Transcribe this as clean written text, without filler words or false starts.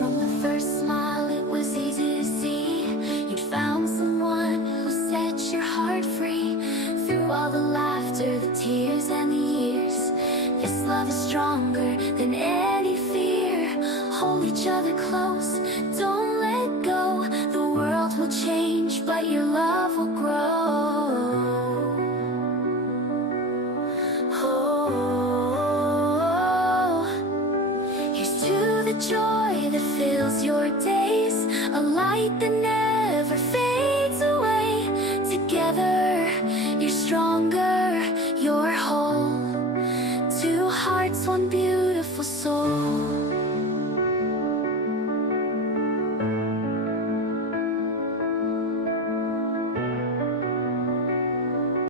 From the first smile, it was easy to see you'd found someone who set your heart free. Through all the laughter, the tears, and the years, this love is stronger than any fear. Hold each other close, don't let go. The world will change, but your love will grow. Oh, here's to the joy that fills your days, a light that never fades.